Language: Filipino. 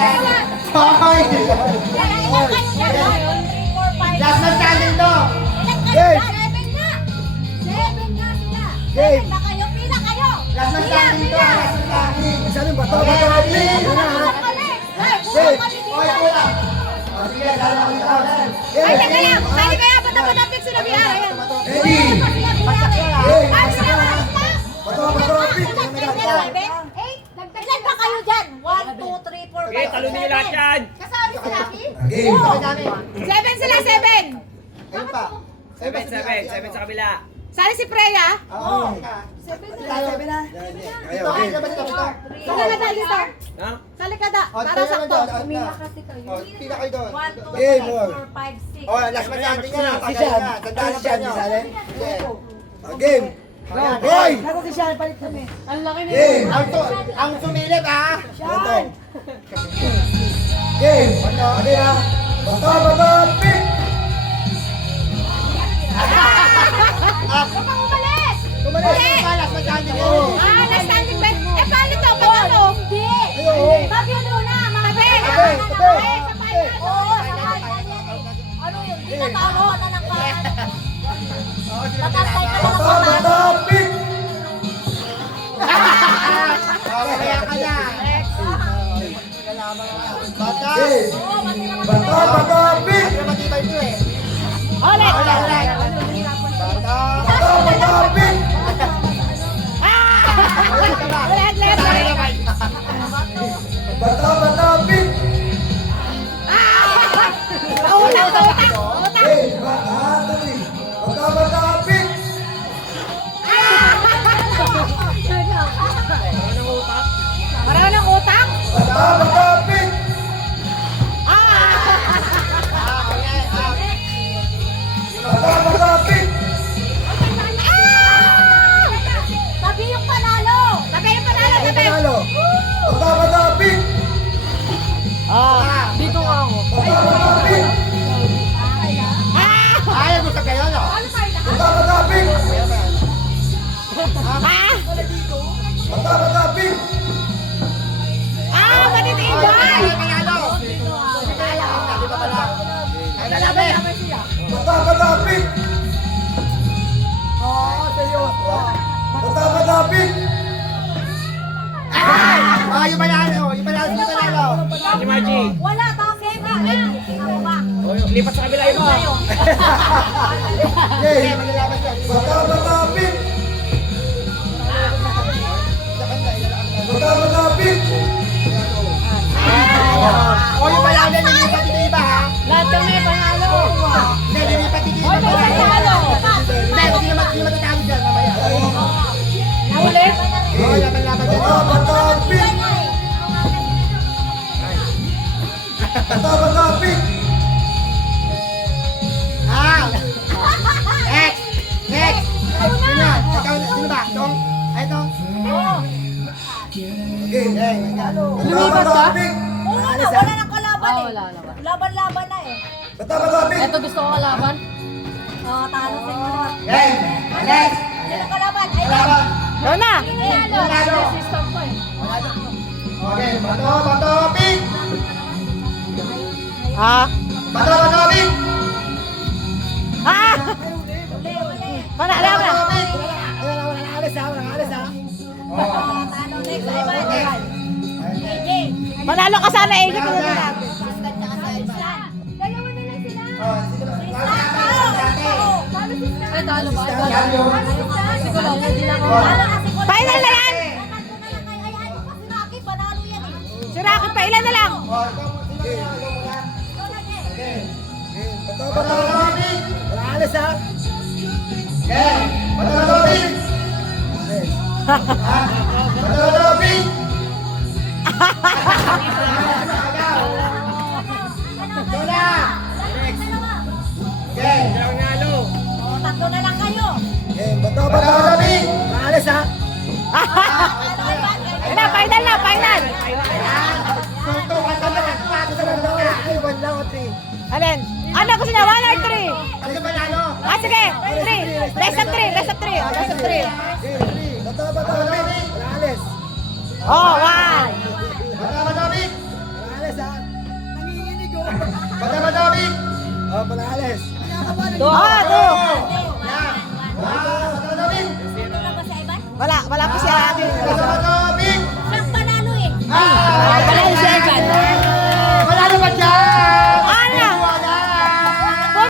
Hoy! Last man standing to! Game! Seven na sila! Game! Na kayo, pila kayo! Last man standing to! Last man standing! Isa rin, bato, bato, bato. Yun na, ha? Hoy, kulang! O, sige, lalo ko dito. Ay, teka lang! Pwede kaya ba't ako na-fix sila biyara? Ayan. Ready? Game! Ay, sila ba? Bato, bato, pick. Ilan ba kayo dyan? 1, 2, 3, 4, 5, 6, 7. Okay, talunin niyo lahat yan. Kasali si Lucky? Game! Seven sila, seven! Ayun pa. Seven sa kabila. Sali si Freya? Oo. Seven Tayo. na. Kayo, Ito, game. labas ka dito. Sali ka dali, sir. Ha? Sali ka da. O, Para tayo naman sakto. doon. Umila kasi kayo. O, pila kayo doon. 1, 2, Game, 3, more. 4, 5, 6. O, last man standing yan. Si Tagay Sean. na. Tandaan Si na Sean, nyo. isali. Sige. Game! Ayan. Hoy! Ang laki na Game! Ang sumilip ha. Bato. Game! Okay na. Bato, bato, pick. Huwag kang umalis! Tumalis. Last man standing yan. Last standing ba? Eh, paano to? Paano? Hindi! Ayun. Tabi muna, mga Tabi, tabi! tabi. Oo, sabay na yan eh. Ano yun? Tinatago ka na ng parang. Tatantay ka na ng Bato, parang. bato, pick. Kaya ka na. Bata. Game! Bato, bato, pick. Ano matibay ito eh. Ulit! Bata. Bato, bato, pick. Ulit, ulit! Bato, bato, pick. Utang, utang! Utang! Game! Tuloy. Bato, bato, pick. Marami ng utang? Bato, bato, pick. Bato, bato, pick. Tabi yung panalo! Tabi yung panalo! Ay, Tabi! panalo. Bato, bato, pick. Dito nga ako. Bato, bato, pick. Ay, gusto kayo no? Bato, bato, pick. Bato, bato, pick. Matitibay! Panalo. Di ba pala? Ay, lalabi. Bato, bato, pick. Bato, bato, pick. Ah, yung panalo. Yung panalo. Yung panalo. Si Margie. Wala, bakit? Ano ba? O, lipat sa kabila yun. Game! Maglalaban siya. Bato, bato, pick. Bato, bato, pick. O, yung panalo. Lilipat dito iba ha. Lahat kami panalo! Hindi, lilipat dito iba. Hoy, may panalo! Hindi, hindi matatalo dyan. Mamaya. Ulit? O, laban-laban dyan. Bato, bato, pick. Bato, bato, pick. Ah! Next! Next! Sino? Ikaw, sino ba? Tong? Ay, tong? Game! Lumipat Bato, ka? bato, pick. Wala nang kalaban eh. Laban-laban na eh. Bato, bato, pick. gusto ko kalaban. Oo, talo sa inyo. Game! Next! Sino kalaban? Ay, Laban! Ikaw na! Panalo! Okay, bato, pick! Bato, pick! Panalo na! pick! Talo next. Ay, ba? Manalo ka sana eh. Dalawa na lang sila. Ay, talo ba? Final na lang! Si Rocky pa, ilan na lang? Bato, bato, pick. Wala alis, ha? Okay, bato, pick! Bato, pick! Ikaw na! Okay, Nanalo. Tatlo na lang kayo. Game! Bato, bato, bato, pick. pick! Wala alis, ha? Final na, final! Suntukan ka na! Ay, 1 lang o 3. Alin? Ano gusto niya? 1 or 3? Ano ka panalo? Sige, 3. Best of 3, best of 3. Best of 3. Game! Bato, bato, pick. Wala alis. Oh, 1. Bato, pick! Wala alis, Yes. Two. Yan. Patawa namin. Ano na ba si Ivan? Wala po siya. Patawa